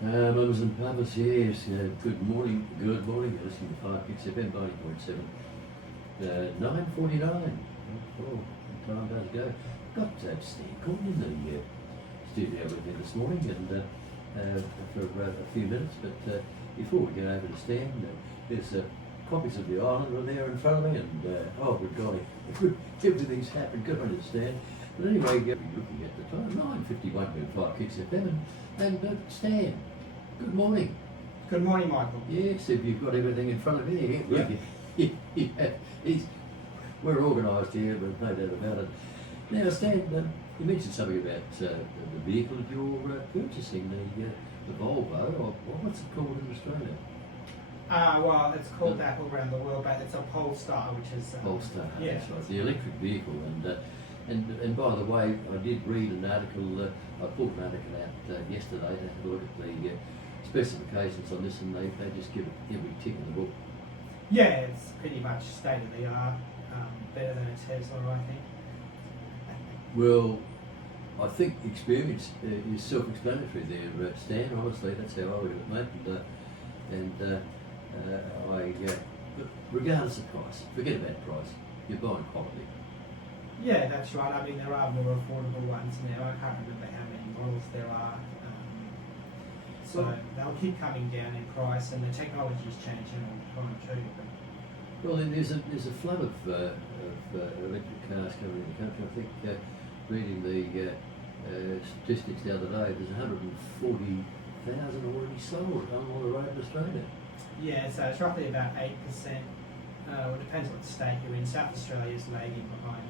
Mums and Papas, yes, good morning, you're listening to 5 Kicks FM 90.7, 9:49, oh, time does go. Got Stan Gordon in the studio with me this morning and for a few minutes, but before we go over to Stan, there's copies of the island are there in front of me and oh good golly, everything's happened, good on you Stan. But anyway, you're looking at the time, 9:51 with 5 Kicks FM and Stan, good morning. Good morning, Michael. Yes, if you've got everything in front of you, yeah. We're organised here, but no doubt about it. Now, Stan, you mentioned something about the vehicle that you're purchasing, the Volvo, or what's it called in Australia? Well, it's called that all around the world, but it's a Polestar, which is... Polestar, yeah. That's right, the electric vehicle. And by the way, I did read an article, I pulled an article out yesterday to have a look at the specifications on this, and they just give it every tick in the book. Yeah, it's pretty much state of the art, better than a Tesla, I think. Well, I think experience is self-explanatory there, Stan. Honestly, that's how I look at it, mate. But regardless of price, forget about price. You're buying quality. Yeah, that's right. I mean, there are more affordable ones now. I can't remember how many models there are. So they'll keep coming down in price, and the technology's changing all the time too. Well, there's a flood of electric cars coming in the country. I think reading the statistics the other day, there's 140,000 already sold on the road in Australia. Yeah, so it's roughly about 8%. Well, it depends what state you're in. South Australia is lagging behind.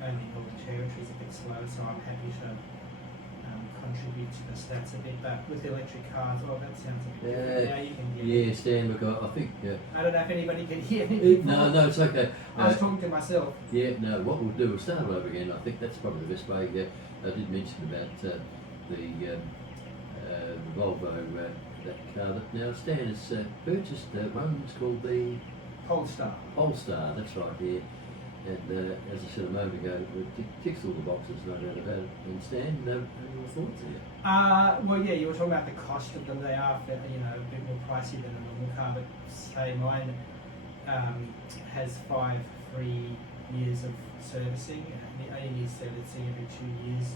Only Northern Territory's a bit slow, so I'm happy to contribute to the stats a bit. But with electric cars, oh, that sounds a bit different. Now you can hear me. Yeah, Stan, look, I think... I don't know if anybody can hear me. No, it's okay. I was talking to myself. Yeah, no, what we'll do, we'll start over again. I think that's probably the best way. I did mention about the Volvo, that car that now Stan has purchased. One's called the Polestar. Polestar, that's right, yeah. And as I said a moment ago, it ticks all the boxes, no doubt about it. And Stan, your thoughts here? Well, yeah, you were talking about the cost of them. They are, a bit more pricey than a normal car, but say mine has 5 free years of servicing. It only needs servicing every 2 years.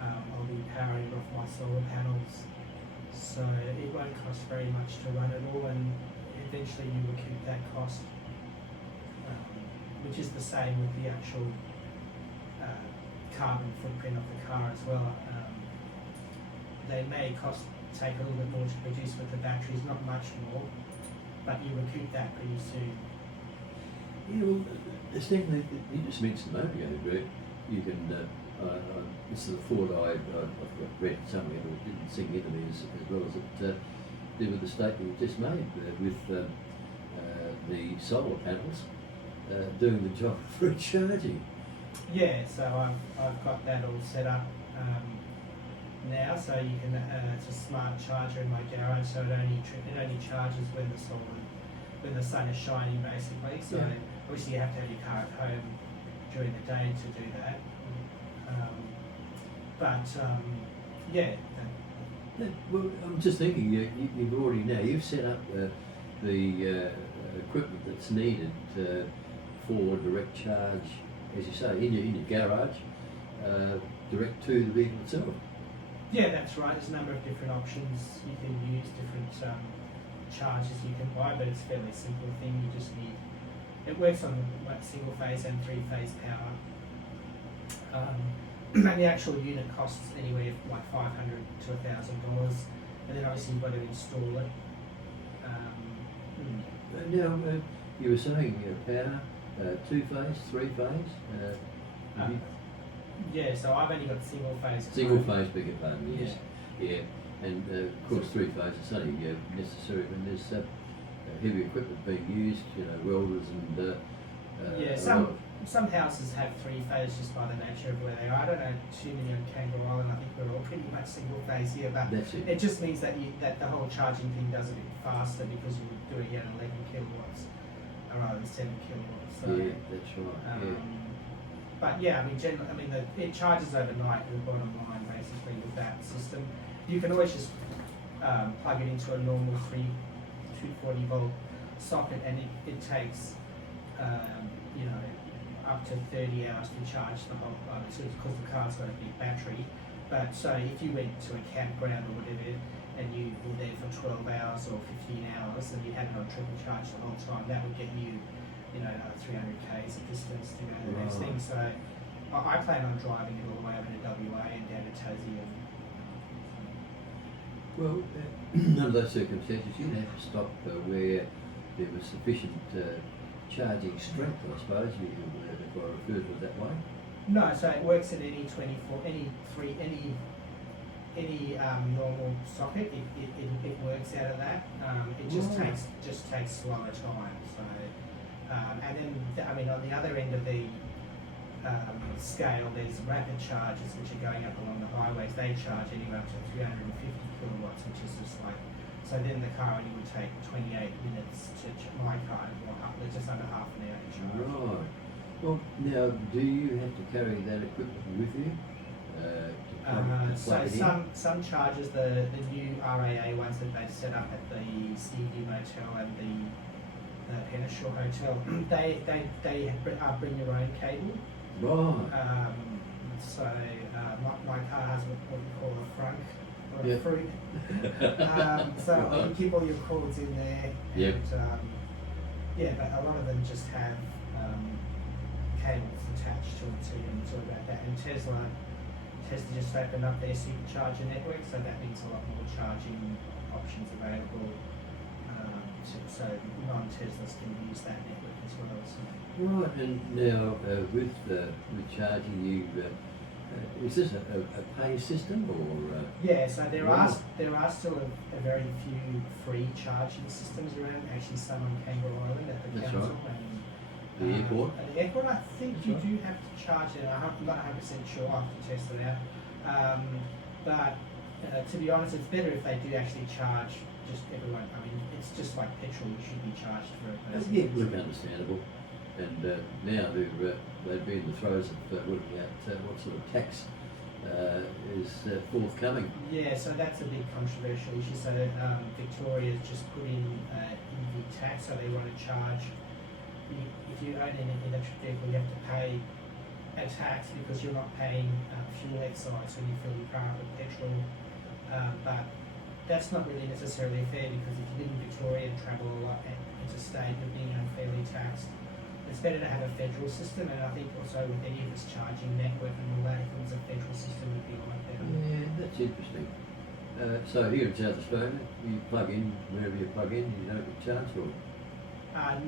I'll be powering it off my solar panels, so it won't cost very much to run it all, and eventually you recoup that cost, which is the same with the actual carbon footprint of the car as well. They may take a little bit more to produce with the batteries, not much more, but you recoup that pretty soon. Yeah, well, Stan, you just mentioned a moment ago, Greg, you can, this is the thought I've read somewhere, but it didn't sink into me as well as it did with the statement you just made with the solar panels doing the job for charging. Yeah, so I've got that all set up now, so you can. It's a smart charger in my garage, so it only charges when the sun is shining, basically. So yeah. Obviously you have to have your car at home during the day to do that. Yeah. Well, I'm just thinking, you've already now, you've set up the equipment that's needed for direct charge, as you say, in your garage, direct to the vehicle itself. Yeah, that's right. There's a number of different options you can use, different chargers you can buy, but it's a fairly simple thing. You just need, it works on single phase and 3-phase power. And the actual unit costs anywhere from like $500 to $1,000, and then obviously you've got to install it. Now, you were saying power, 2-phase, 3-phase? Yeah, so I've only got single phase. Single phase, beg your pardon, yes. Yeah. And of course 3-phase is only necessary when there's heavy equipment being used, welders and... Some houses have 3-phase just by the nature of where they are. I don't know too many on Kangaroo Island. I think we're all pretty much single phase here, but it just means that the whole charging thing does a bit faster because you're doing it at 11 kilowatts rather than 7 kilowatts. So, yeah, that's right. but yeah, I mean, generally, I mean, it charges overnight. The bottom line, basically, with that system, you can always just plug it into a normal 240 volt socket, and it takes you know, up to 30 hours to charge the whole because the car's got a big battery. But so if you went to a campground or whatever and you were there for 12 hours or 15 hours and you had it on triple charge the whole time, that would get you, you know, 300 k's of distance to go to the next thing. So I plan on driving it all the way over to WA and down to Tassie. Well, under those circumstances, you'd have to stop where there was sufficient charging strength, I suppose, if I refer to it that way. No, so it works at any normal socket. It works out of that. It just takes slower time. So, and then I mean on the other end of the scale, there's rapid chargers which are going up along the highways. They charge anywhere up to 350 kilowatts, which is just like. So then the car only would take 28 minutes to my car, just under half an hour to charge. Right. Well, now, do you have to carry that equipment with you? So some chargers, the new RAA ones that they've set up at the Seaview Motel and the Penneshaw Hotel, they bring your own cable. Right. So my car has what we call a frunk. Or yep. a fruit. So right. you keep all your cords in there. Yep. And, yeah, but a lot of them just have cables attached to it, so you don't talk about that. And Tesla just opened up their supercharger network, so that means a lot more charging options available. So non-Teslas can use that network as well. So. Right, and now with charging, is this a pay system or? Yeah, so there are still a very few free charging systems around. Actually, some on Kangaroo Island at the council. Right. And, the airport? At the airport, I think you do have to charge it. I'm not 100% sure. I'll have to test it out. But to be honest, it's better if they do actually charge just everyone. I mean, it's just like petrol. You should be charged for it. Yeah, look, understandable. And now they've been in the throes of looking at what sort of tax is forthcoming. Yeah, so that's a big controversial issue. So Victoria's just put in EV tax, so they want to charge. If you own an electric vehicle, you have to pay a tax because you're not paying fuel excise when you fill your car up with petrol. But that's not really necessarily fair because if you live in Victoria and travel a lot interstate, you're being unfairly taxed. It's better to have a federal system, and I think also with any of this charging network and all that, if it was a federal system, it would be a lot better. Yeah, that's interesting. So here in South Australia, you plug in wherever you plug in, you don't get charged for it.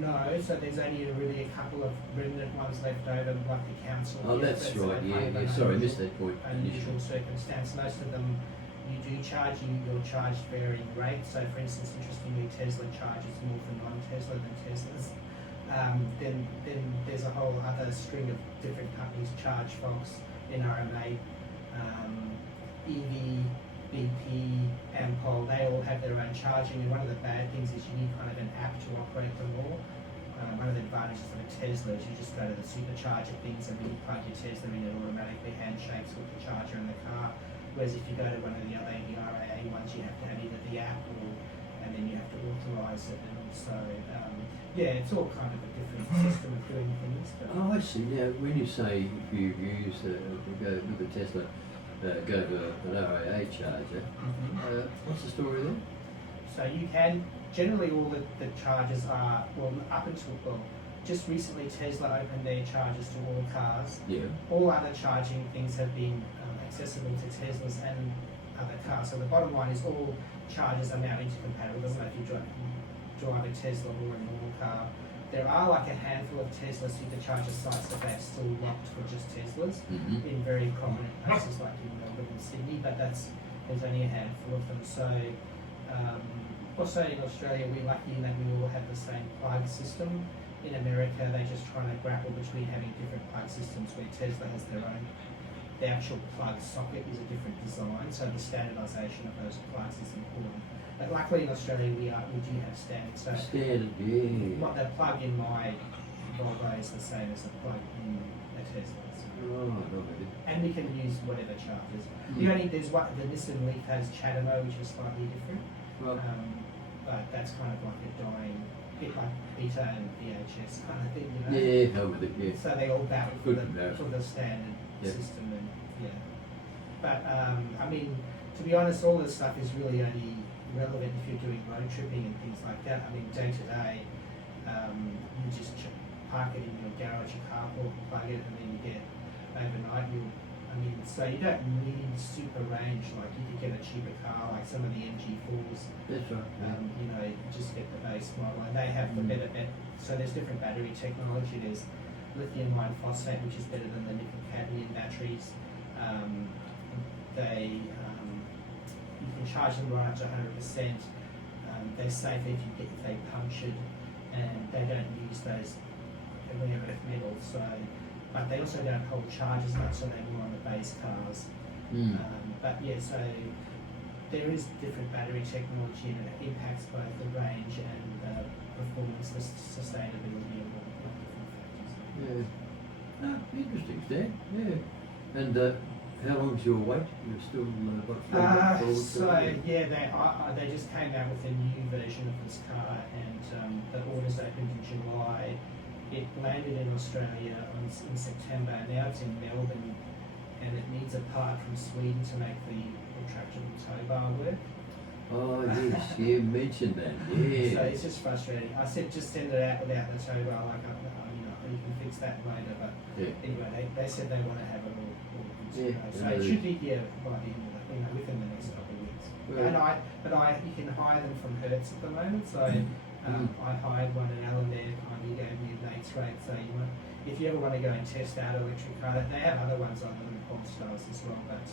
No, so there's only really a couple of remnant ones left over, like the council. Oh, that's right. Yeah. Sorry, I missed that point. Unusual circumstance. Most of them you do charge. You're charged varying rates. So, for instance, interestingly, Tesla charges more for non-Tesla than Teslas. Then there's a whole other string of different companies charge folks, NRMA, EV, BP, Ampol. They all have their own charging, and one of the bad things is you need kind of an app to operate them all. One of the advantages of a Tesla is you just go to the supercharger things and when you plug your Tesla in, it automatically handshakes with the charger in the car. Whereas if you go to one of the other RAA ones, you have to have either the app and then you have to authorise it, and also yeah, it's all kind of a different system of doing things. But Oh, I see. Now, when you say if you use go with the Tesla, go to an RAA charger, what's the story there? So you can, generally all the chargers are, up until, just recently Tesla opened their chargers to all cars. Yeah. All other charging things have been accessible to Teslas and other cars. So the bottom line is all chargers are now intercompatible. It doesn't matter if you drive a Tesla or a normal car. There are like a handful of Tesla supercharger sites that they've still locked for just Teslas in very prominent places like in Melbourne and Sydney, but there's only a handful of them. So also in Australia, we're lucky in that we all have the same plug system. In America, they're just trying to grapple between having different plug systems where Tesla has their own. The actual plug socket is a different design, so the standardisation of those plugs is important. But luckily in Australia, we do have standards. So Standard, yeah. the plug in my Volvo weighs the same as a plug-in a Tesla. So. Oh, not really. And we can use whatever chargers. Mm. There's what the Nissan Leaf has CHAdeMO, which is slightly different. Right. But that's kind of like a dying, bit like Beta and VHS kind of thing, you know. Yeah, I'm with it. Yeah. So they all battle Good comparison. for the standard Yeah. system, and yeah. But I mean, to be honest, all this stuff is really only relevant if you're doing road tripping and things like that. I mean, day to day, you just park it in your garage, your carport, plug it, and then you get overnight. So you don't need super range. Like you could get a cheaper car, like some of the MG4s. That's right. Yeah. Just get the base model, and they have the better. So there's different battery technology. There's lithium iron phosphate, which is better than the nickel cadmium batteries. You can charge them right up to 100%. They're safer if they punctured, and they don't use those rare earth metals. So, but they also don't hold charge as much, so they're more on the base cars. Mm. But yeah, so there is different battery technology, and it impacts both the range and the performance, the sustainability of all the different factors. Yeah. Ah, interesting, Stan. Yeah. And how long's your wait? You're still what? 3 months So old? yeah, they just came out with a new version of this car, and the orders opened in July. It landed in Australia in September. Now it's in Melbourne, and it needs a part from Sweden to make the retractable tow bar work. Oh yes, you mentioned that. Yeah. So it's just frustrating. I said just send it out without the tow bar. You can fix that later. But Yeah. anyway, they said they want to have it all good to Yeah, go. So it should be here by the end of within the next couple of weeks. Right. And you can hire them from Hertz at the moment. So I hired one in Alan there. He gave me a mate's rate. So if you ever want to go and test out an electric car, they have other ones on them, Polestars as well. But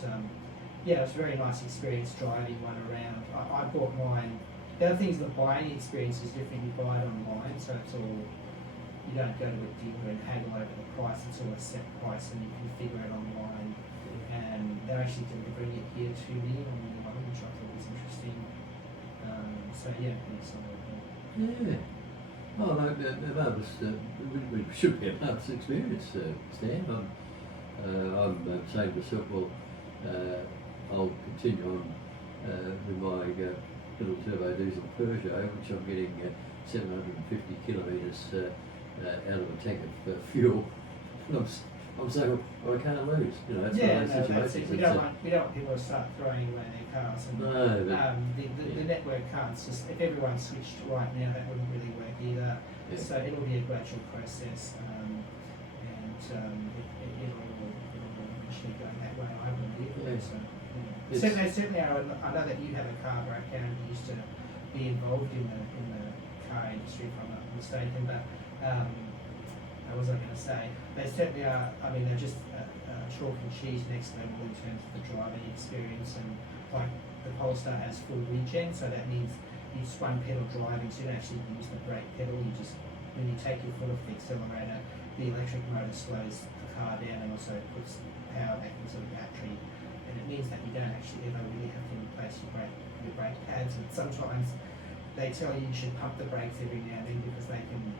yeah, it's a very nice experience driving one around. I bought mine. The other thing is the buying experience is different. You buy it online, so it's all, you don't go to a dealer and haggle over the price. It's all a set price, and you can figure it online. And they're actually delivering it here to me on the one, which I thought was interesting. So yeah, pretty solid. Yeah. Oh, no, we should be a marvelous experience, Stan. I'm saying to myself, well, I'll continue on with my little turbo diesel Peugeot, which I'm getting 750 kilometres out of a tank of fuel. I'm saying, well, I can't lose. You know, it's one of those that's situations. it. We don't want people to start throwing away their cars. And, No, the network can't just, if everyone switched right now, that wouldn't really work either. Yeah. So it'll be a gradual process, and it'll eventually go that way, I believe. Yeah. So, yeah. Certainly, I know that you have a car background. You used to be involved in the car industry, if I'm not mistaken. But what was I going to say? They certainly are. I mean, they're just chalk and cheese next level in terms of the driving experience. And like the Polestar has full regen, so that means it's one pedal driving, so you don't actually use the brake pedal. You just, when you take your foot off the accelerator, the electric motor slows the car down and also puts power back into the battery. And it means that you don't actually ever really have to replace your brake pads. And sometimes they tell you should pump the brakes every now and then because they can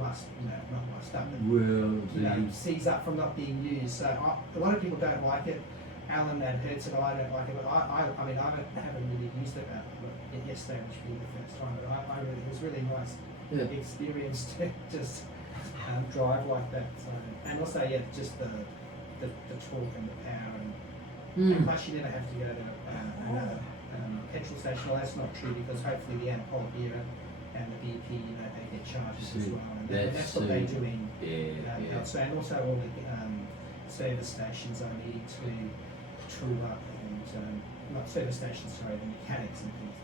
rust, not rust up, but seize up from not being used. So a lot of people don't like it. Alan at Hertz and I don't like it, but I haven't really used it yesterday, which would be the first time. But it was really nice experience to just drive like that. So, and also, just the torque and the power, and plus you never have to go to another petrol station. Well, that's not true because hopefully the Ampol here and the BP, they get charges as well, and that's what they do in. So, and also all the service stations are needing to tool up, and not service stations, sorry, the mechanics and things.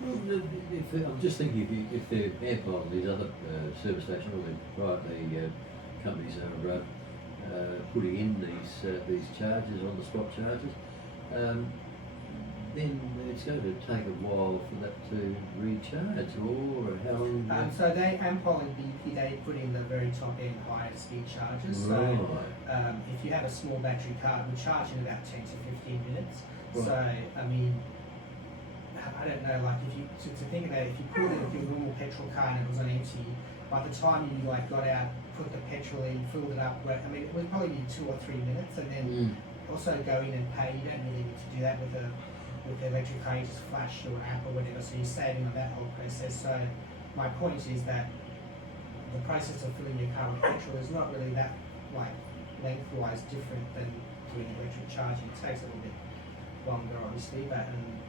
Well, I'm just thinking if the Ampol, these other service stations, or the private companies are putting in these charges, on the spot charges, then it's going to take a while for that to recharge, or how long? So Ampol and BP, they put in the very top end higher speed charges. Right. So if you have a small battery car, it will charge in about 10 to 15 minutes. Right. So I mean, I don't know, like if you to think about it, if you put it with your normal petrol car and it was on empty, by the time you like got out, put the petrol in, filled it up, I mean, it would probably be 2 or 3 minutes, and then also go in and pay. You don't really need to do that with the electric car. You just flash your app or whatever, so you're saving on that whole process. So my point is that the process of filling your car with petrol is not really that like lengthwise different than doing electric charging. It takes a little bit longer, obviously, but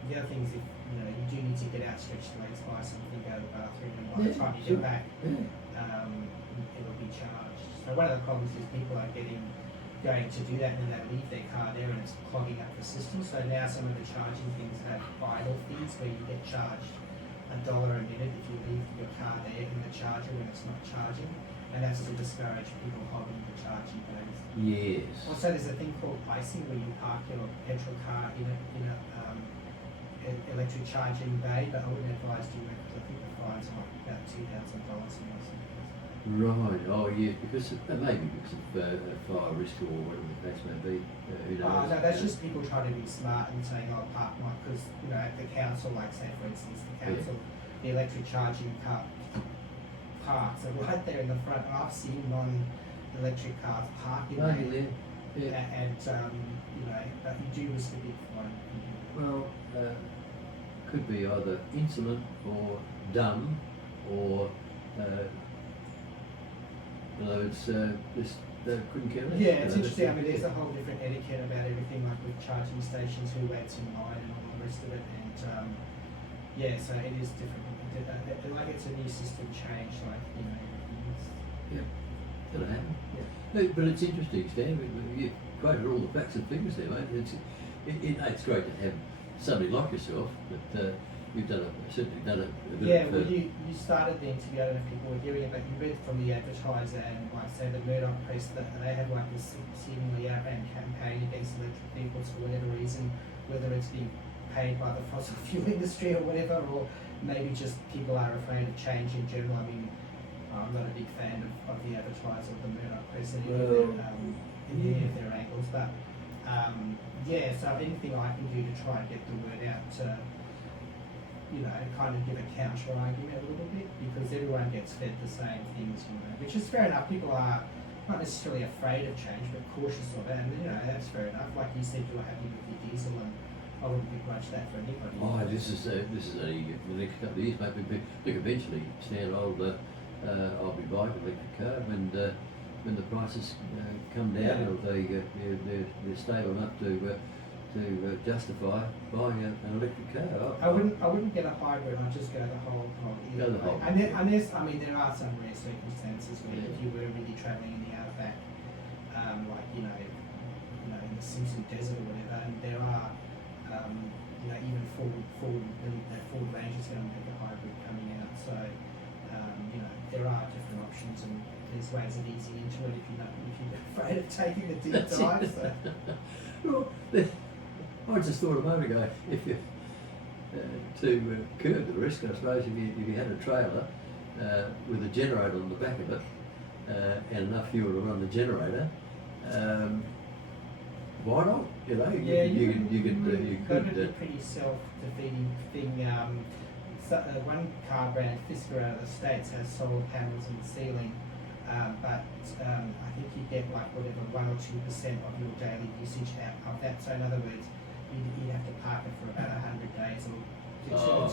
the other thing is if you do need to get out, stretch the legs, buy something, go to the bathroom, and by the time you get back, it'll be charged. So one of the problems is people are going to do that and then they leave their car there and it's clogging up the system. So now some of the charging things have idle fees where you get charged $1 a minute if you leave your car there in the charger when it's not charging, and that's to discourage people hogging the charging bays. Yes. Also, there's a thing called icing where you park your petrol car in a electric charging bay, but I wouldn't advise doing that because I think the fines are like about $2,000 or something. Right. Oh, yes. Because maybe because of fire risk or whatever the case may be. Who knows? No, that's just people trying to be smart and saying, "Oh, park my," because at the council, like say for instance, the council, the electric charging parks are right there in the front, and I've seen non-electric cars parking there. Yeah. And but you do risk a big fine. Well, could be either insolent or dumb, or couldn't care less. Yeah, it's interesting. I mean, there's a whole different etiquette about everything, like with charging stations, who waits in line, and all the rest of it. And so it is different. Like it's a new system change. Like everything. That'll happen. Yeah. No, but it's interesting, Stan. You quoted all the facts and figures there, mate. It's great to have somebody like yourself, but you've certainly done a bit. Yeah, well, you started then to go to people were hearing it, but you read from the advertiser and like say the Murdoch Press that they have like this seemingly outbound campaign against electric vehicles for whatever reason, whether it's being paid by the fossil fuel industry or whatever, or maybe just people are afraid of change in general. I mean, I'm not a big fan of the advertiser of the Murdoch Press and any of their angles, but so anything I can do to try and get the word out to kind of give a counter argument a little bit, because everyone gets fed the same things, which is fair enough. People are not necessarily afraid of change, but cautious of it, and that's fair enough. Like you said, you're happy with your diesel, and I wouldn't begrudge that for anybody. Oh, this is only the next couple of years, maybe. Look, eventually, Stan, I'll be buying an electric car when the prices come down, or they're stable enough to justify buying an electric car. I wouldn't get a hybrid. I'd just go the whole either way. Unless there are some rare circumstances where if you were really travelling in the outback, like in the Simpson Desert or whatever, and there are even Ford Rangers going to have a hybrid coming out. So there are different options, and there's ways of easing into it if you're afraid of taking the deep dive. So. Well, I just thought a moment ago, if you to curb the risk, I suppose, if you had a trailer with a generator on the back of it and enough fuel to run the generator, why not? You could. That would be a pretty self-defeating thing. One car brand, Fisker, out of the States, has solar panels in the ceiling, but I think you get like whatever 1 or 2% of your daily usage out of that. So in other words, you'd have to park it for about 100 days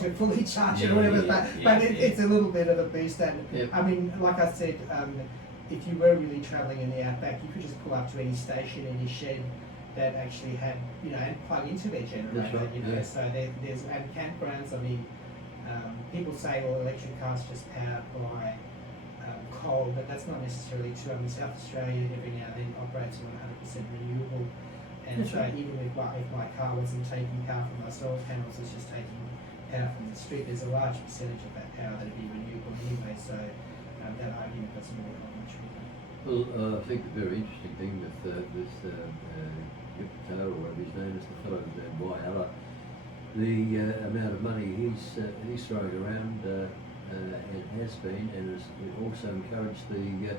to fully charge it or whatever. But it's a little bit of a boost. And I mean, like I said, if you were really travelling in the outback, you could just pull up to any station in your shed that actually had, and plug into their generator. Right, So there's and campgrounds. I mean, people say, well, electric cars just powered by coal, but that's not necessarily true. I mean, South Australia every now and then operates on 100% renewable. And so even if my car wasn't taking power from my solar panels, it's just taking power from the street, there's a large percentage of that power that would be renewable anyway, so that argument doesn't really hold much weight. Well, I think the very interesting thing with this Taylor, or whatever his name is, the fellow Whyalla, the amount of money he's throwing around and has been, and has also encouraged the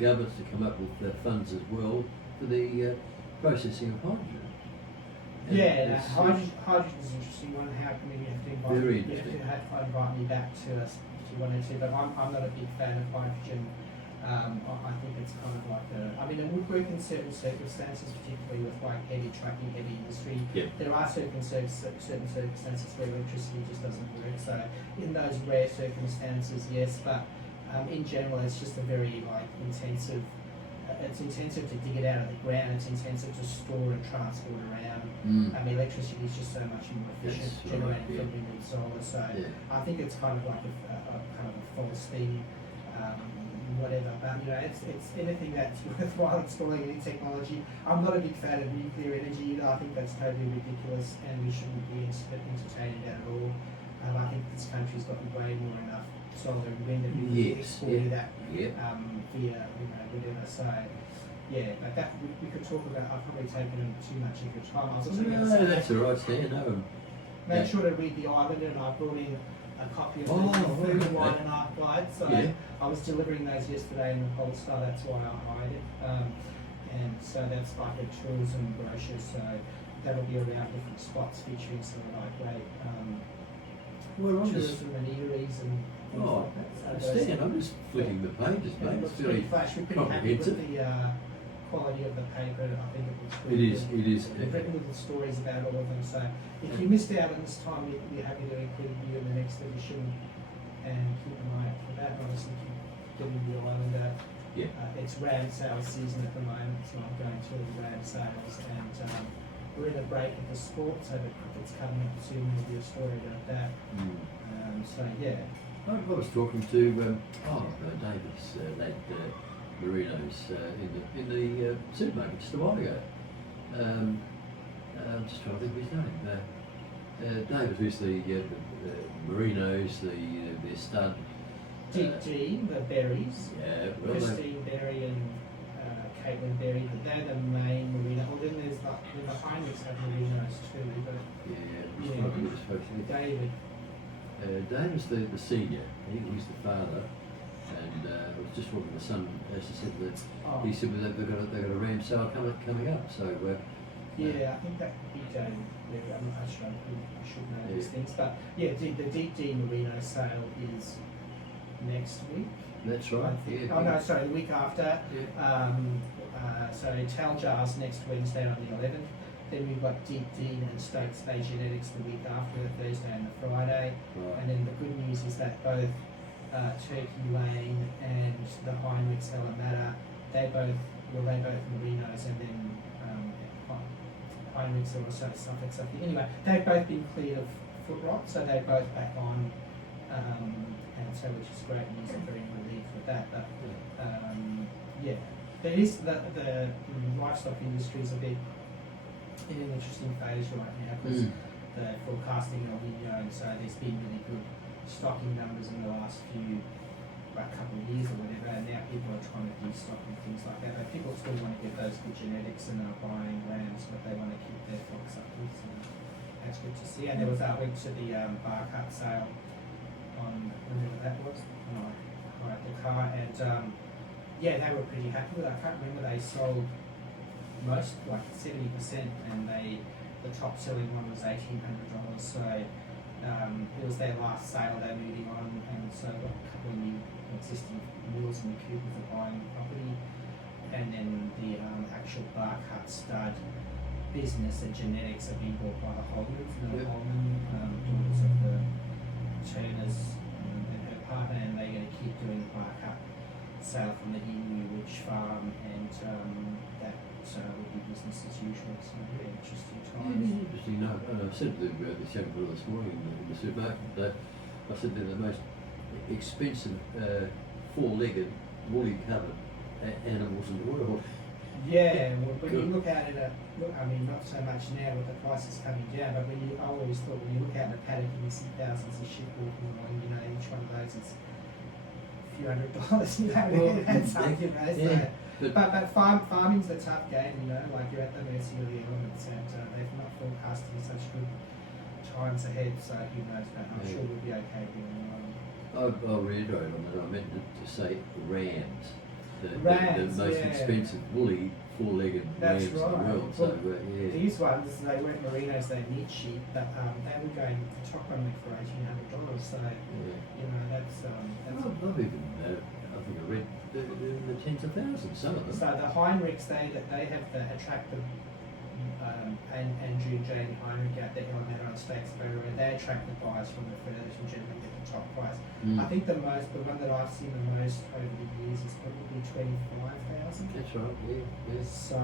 governments to come up with funds as well for the processing of hydrogen. And hydrogen is an interesting one. How can you have to invite me back to you wanted to, but I'm not a big fan of hydrogen. I think it's kind of like it would work in certain circumstances, particularly with like heavy trucking, heavy industry. Yeah. There are certain circumstances where electricity just doesn't work. So in those rare circumstances, yes, but in general, it's just a very intensive. It's intensive to dig it out of the ground. It's intensive to store and transport around. Electricity is just so much more efficient, generated from wind and solar. So I think it's kind of like a kind of a false thing. Whatever, but it's anything that's worthwhile installing any technology. I'm not a big fan of nuclear energy either. I think that's totally ridiculous, and we shouldn't be entertaining that at all. I think this country's got way more enough solar and wind, and we can export that via whatever. So but that we could talk about. I've probably taken too much of your time. I was also going to say that's all right, Stan. No. Make sure to read The Island, and I brought in a copy of the Food and Wine and Art Guide. So I was delivering those yesterday in the Polestar, that's why I hired it. And so that's like a tourism brochure, so that'll be around different spots featuring some of great tourism and eateries and things like that. So Stan, I'm just flicking the pages, mate. It's very comprehensive. Quality of the paper, I think it looks good. It is. We've written little stories about all of them, so if you missed out on this time, we're happy to include you in the next edition and keep an eye out for that. And obviously keep getting the island out. It's ram sales season at the moment, so I'm going to all the ram sales, and we're in a break of the sport, so the cricket's coming up soon. There'll be a story about that. I was talking to David's lad. Marinos in the supermarket just a while ago. I'm just trying to think of his name. David, who's the Marinos, the stud. Dean, the Berries. Christine Berry and Caitlin Berry. They're the main merino. Well, then there's the Heinrichs have Marinos too. But David. David's the senior. He's the father. And I was just talking to the son, as I said, that he said that they've got a ram sale coming up. So I think that could be David. I'm not sure. I should know these things, but the Deep D Merino sale is next week. That's right. Oh no, sorry, the week after. So Tal Jars next Wednesday on the 11th. Then we've got Deep Dean and Stokes Bay Genetics the week after, the Thursday and the Friday. Right. And then the good news is that both Turkey Lane and the Heinrichs Alameda, they both Merinos, and then Heinrichs are also Suffolk. Anyway, they've both been cleared of foot rot, so they're both back on, and so which is great news. I'm very relieved with that. But there is the livestock industry is a bit in an interesting phase right now because the forecasting El Nino, and so there's been really good stocking numbers in the last couple of years or whatever, and now people are trying to de-stock and things like that. But people still want to get those good genetics and are buying lambs, but they want to keep their flocks up with. So that's good to see. And there was went to the bar cut sale on whenever that was. I hired the car, and they were pretty happy with it. I can't remember, they sold most, like 70%, and the top selling one was $1,800. So it was their last sale. They're moving on, and so got a couple of new existing mules in the queue for buying property, and then the actual bar cut stud business and genetics are being bought by the Holmans, Holman, daughters of the Turners and her partner, and they're going to keep doing the bar cut sale from the Emu Ridge farm, and that will be business as usual. So very interesting times. It is interesting. No, I said to the young fellow this morning in the supermarket that I said they're the most expensive four-legged, woolly-covered animals in the world. Yeah, well, when you look at it, I mean, not so much now with the prices coming down, but I always thought when you look out in the paddock and you see thousands of sheep walking along, each one of those is a few $100, that's something, So, but farming's a tough game, like you're at the mercy of the elements, and they're not forecasting such good times ahead, so who knows, but I'm sure we'll be okay here. I'll reiterate on that. I meant to say rams. The most expensive woolly four-legged That's rams in the right. world. So yeah, These ones, they weren't merinos, they're meat sheep, but they were going, the top one went for $1,800. So, yeah. you know, that's I've even I think I read in the tens of thousands. Some of them. so the Heinrichs, they have the attractive and Andrew and Jane Heinrich out there on that on stakes everywhere. They attract the buyers from the furthest and generally get the top price. I think the one that I've seen the most over the years is probably 25,000. That's right. Yeah. So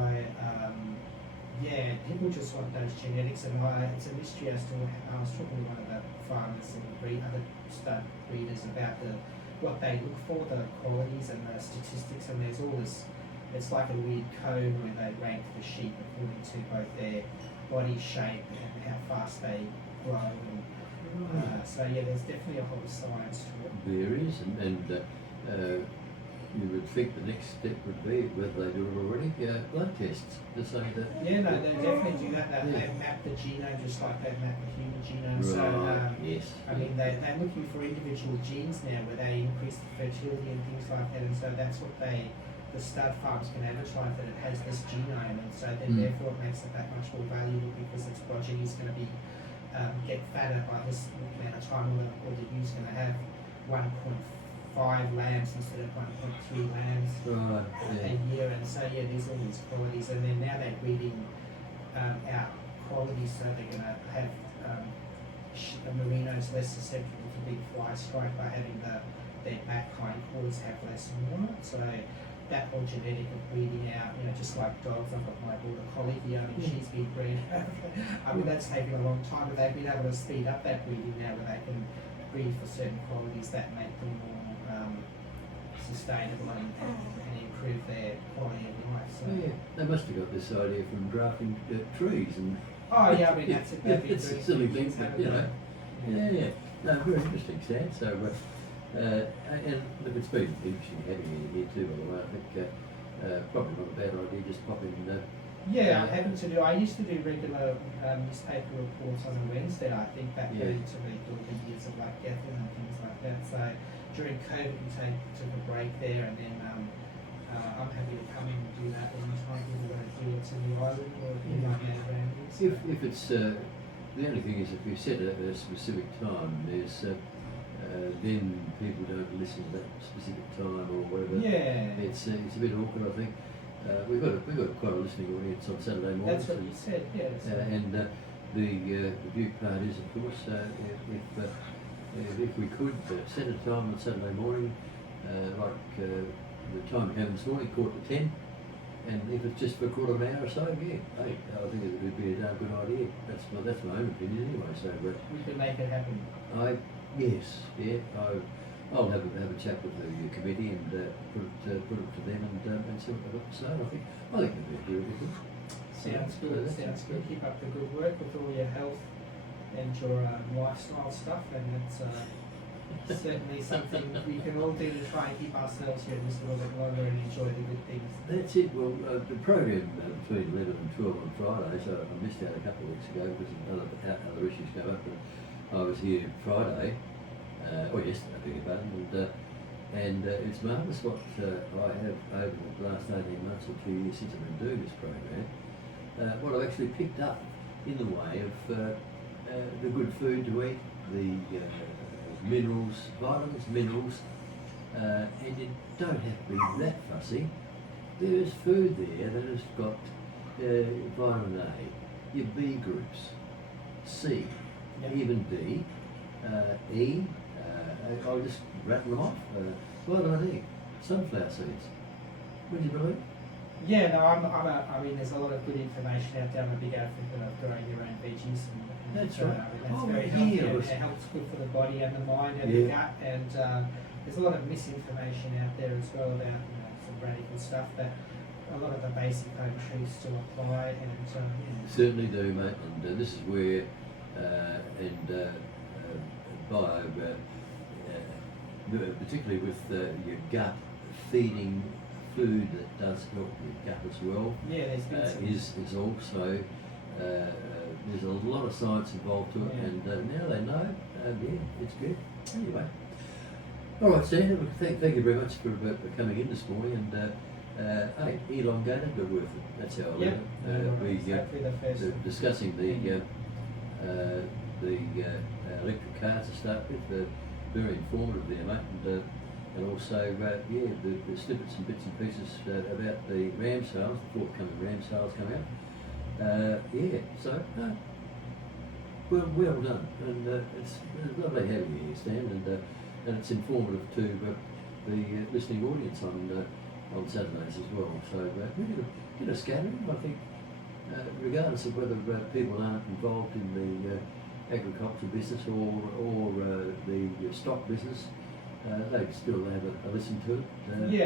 yeah, people just want those genetics, and it's a mystery as to I was talking to one of the farmers and other stud breeders about what they look for, the qualities and the statistics, and there's all this. It's like a weird code where they rank the sheep according to both their body shape and how fast they grow. And, so yeah, there's definitely a whole science to it. There is, and you would think the next step would be, whether they do it already, blood tests to say that. Yeah, no, they definitely do that. They map the genome just like they map the human genome. Right. So Yes. I mean, they're looking for individual genes now where they increase the fertility and things like that, and so that's what the stud farms can advertise, that it has this genome, and so then therefore it makes it that much more valuable because its progeny is going to be get fatter by this amount of time, or the ewe's going to have 1.5 lambs instead of 1.3 lambs a year, and so yeah, there's all these qualities, and then now they're breeding out qualities, so they're going to have the merinos less susceptible to big fly strike by having their back hindquarters have less movement. So that whole genetic of breeding out, you know, just like dogs, I've got my border collie here, I mean, she's been bred. I mean, that's taken a long time, but they've been able to speed up that breeding now where they can breed for certain qualities that make them more sustainable and improve their quality of life. So. Yeah, they must have got this idea from grafting trees and. Oh yeah, I mean that's it. It's a silly thing, but you know. Yeah. No, very interesting, Stan. So, and look, it's been interesting having you here too. By the way, I think probably not a bad idea. Just pop in. Yeah, I used to do regular newspaper reports on a Wednesday. I think back into the golden years of like Gethin and things like that. So during COVID, we took a break there, and then I'm happy to come in and do that anytime people want to do it to the island or in my around here. If it's the only thing is, if you set a specific time, there's then people don't listen to that specific time or whatever. Yeah, it's a bit awkward, I think. We've got quite a listening audience on Saturday mornings. That's what you said, yes. And the Butte part is, of course, if we could set a time on Saturday morning, like the time we have this morning, 9:45, and if it's just for a quarter of an hour or so, yeah, hey, I think it would be a damn good idea. That's my own opinion anyway. So, but we can make it happen. I'll have a chat with the committee and put it to them and see what they've got to say. I think it'd be a good thing. Sounds good. Sounds good. Keep up the good work with all your health and your lifestyle stuff, and it's certainly something we can all do to try and keep ourselves here just a little bit longer and enjoy the good things. That's it. Well, the program between 11 and 12 on Friday, so I missed out a couple of weeks ago because other issues came up. But I was here Friday, or yesterday, I beg your pardon, and it's marvellous what I have over the last 18 months or 2 years since I've been doing this program, what I've actually picked up in the way of the good food to eat, the minerals, vitamins, and you don't have to be that fussy. There's food there that has got vitamin A, your B groups, C, even D, E, I'll just rattle them off, vitamin E, sunflower seeds. Would you believe? Yeah, no, I mean, there's a lot of good information out there. I'm a big advocate of growing your own veggies. That's right. That's very healthy. It helps good for the body and the mind and the gut. And there's a lot of misinformation out there as well about some radical stuff, but a lot of the basic home truths still apply. And certainly do, mate. And this is where bio, particularly with your gut, feeding food that does help your gut as well. Yeah, is also there's a lot of science involved to it, and now they know. It's good. Anyway, all right, Stan. Thank you very much for coming in this morning, and ain't elongated, but worth it. That's how I Yep. look at it. Exactly the first. Discussing the electric cars to start with, very informative there, mate, and also the snippets and bits and pieces about the ram sales, the forthcoming ram sales coming up. So well done, and it's lovely having you here, Stan, and it's informative to the listening audience on Saturdays as well. So we get a scattering, I think, regardless of whether people aren't involved in the agriculture business or the stock business, they still have a listen to it.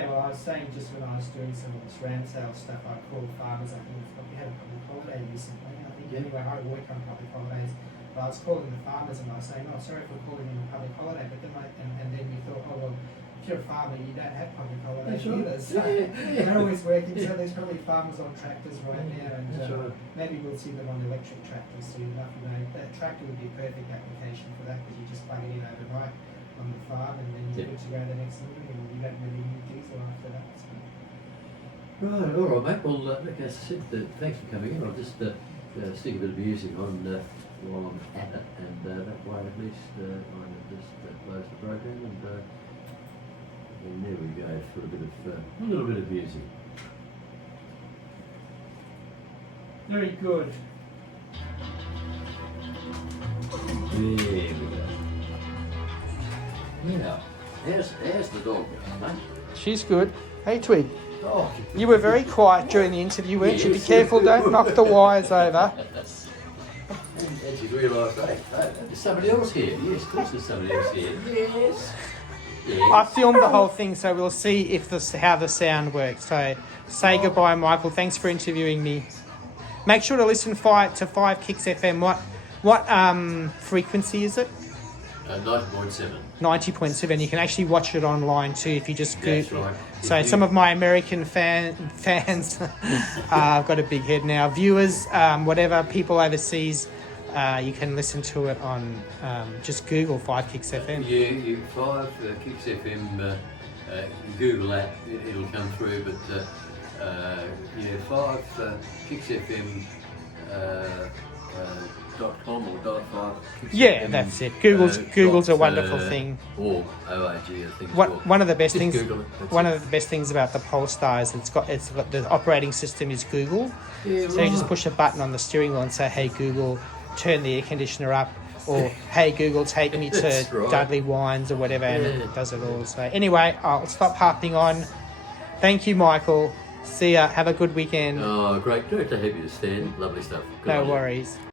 Well, I was saying just when I was doing some of this ram sale stuff, I called farmers. I think we had a public holiday recently. I think anyway, I work on public holidays. But I was calling the farmers and I was saying, "Oh, sorry for calling in a public holiday." But then we thought, "Oh well, if you're a farmer, you don't have public holidays either." So they're always working. So there's probably farmers on tractors right now, and maybe we'll see them on electric tractors soon enough. You know, that tractor would be a perfect application for that because you just plug it in overnight on the farm, and then you're good to go the next morning, and you don't really need diesel after that. So. Right, all right, mate. Well, like I said, thanks for coming in. I'll just stick a bit of music on while I'm at it, and that way at least I just close the program, and there we go for a little bit of music. Very good. There we go. Now, how's the dog going, mate? She's good. Hey, Twig. Oh, You were very quiet during the interview, weren't you? Be careful, don't knock the wires over. and she's realised, hey, there's somebody else here. Yes, of course there's somebody else here. Yes. I filmed the whole thing, so we'll see if how the sound works. So say goodbye, Michael. Thanks for interviewing me. Make sure to listen to 5 Kicks FM. What frequency is it? 90.7. 90.7. You can actually watch it online too if you just go. That's right. So some of my American fans, I've got a big head now. Viewers, whatever, people overseas, you can listen to it on just Google 5 Kicks FM. Yeah, you 5 Kicks FM. Google that, it'll come through. But 5 Kicks FM. .com or .5. Yeah, that's it. Google's a wonderful thing. Or OIG, I think. One of the best things. Google it. One of the best things about the Polestar is it's got the operating system is Google. Yeah, So you just push a button on the steering wheel and say, "Hey Google, turn the air conditioner up," or "Hey Google, take me to right. Dudley Wines," or whatever, and it does it all. So anyway, I'll stop harping on. Thank you, Michael. See ya. Have a good weekend. Oh, great to have you, Stan. Lovely stuff. Good No on you. worries.